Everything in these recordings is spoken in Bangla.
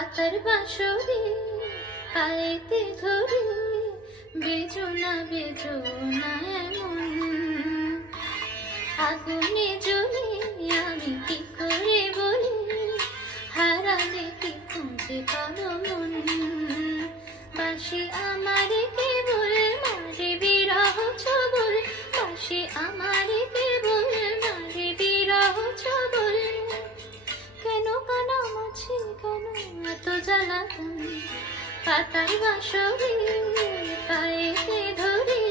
পাতার বাঁশরি পায়েতে ধরে, বেজো না এমন। আগুনে জ্বলে আমি কি করে বলি, হারালে কি খুঁজে পাবো মন। বাসি আমারে কেবল মারে বিরহ ছবল, বাসি আমারে কেবল মারে বিরহ ছবল। কেন কানামাছি কেন এত জ্বালাতন, পাতার বাঁশরি পায়েতে ধরে,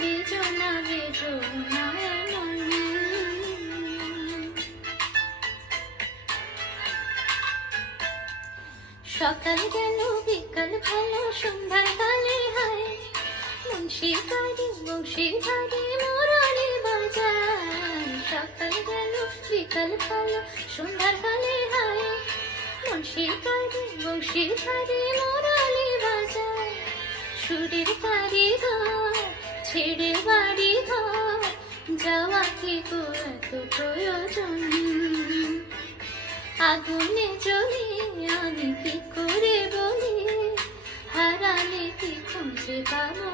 বেজো না এমন। সকাল গেল বিকাল ভালো সন্ধ্যার কালে হায়, মুন্সি বাড়ি মুরলি বাজায়। সকাল গেল বিকাল ভালো সন্ধ্যার কালে হায়, মুন্সি বাড়ি মুরলি বাজায়। সুরের কারিগর ছেড়ে বাড়ি ঘর, যাওয়া কি গো এত প্রয়োজন। আগুনে জ্বলে আমি কি করে বলি, হারালে কি খুঁজে পাবো